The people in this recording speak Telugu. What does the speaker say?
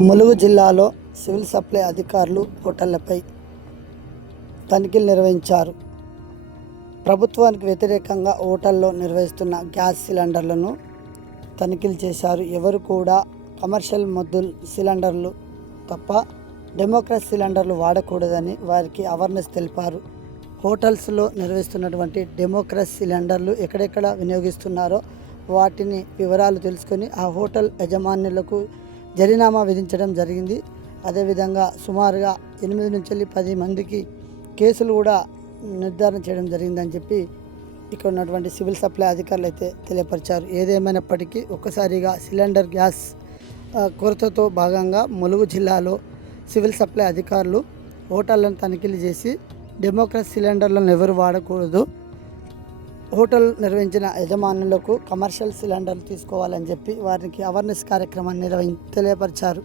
ములుగు జిల్లాలో సివిల్ సప్లై అధికారులు హోటళ్లపై తనిఖీలు నిర్వహించారు. ప్రభుత్వానికి వ్యతిరేకంగా హోటల్లో నిర్వహిస్తున్న గ్యాస్ సిలిండర్లను తనిఖీలు చేశారు. ఎవరు కూడా కమర్షియల్ మొద్దుల్ సిలిండర్లు తప్ప డెమోక్రసీ సిలిండర్లు వాడకూడదని వారికి అవేర్నెస్ తెలిపారు. హోటల్స్లో నిర్వహిస్తున్నటువంటి డెమోక్రసీ సిలిండర్లు ఎక్కడెక్కడ వినియోగిస్తున్నారో వాటిని వివరాలు తెలుసుకొని ఆ హోటల్ యజమానులకు జరిమానా విధించడం జరిగింది. అదేవిధంగా సుమారుగా 8 నుంచి 10 మందికి కేసులు కూడా నిర్ధారణ చేయడం జరిగిందని చెప్పి ఇక్కడ ఉన్నటువంటి సివిల్ సప్లై అధికారులు అయితే తెలియపరిచారు. ఏదేమైనప్పటికీ ఒక్కసారిగా సిలిండర్ గ్యాస్ కొరతతో భాగంగా ములుగు జిల్లాలో సివిల్ సప్లై అధికారులు హోటళ్లను తనిఖీలు చేసి డెమోక్రసీ సిలిండర్లను ఎవరు వాడకూడదు, హోటల్ నిర్వహించిన యజమానులకు కమర్షియల్ సిలిండర్లు తీసుకోవాలని చెప్పి వారికి అవేర్నెస్ కార్యక్రమాన్ని తెలియపరిచారు.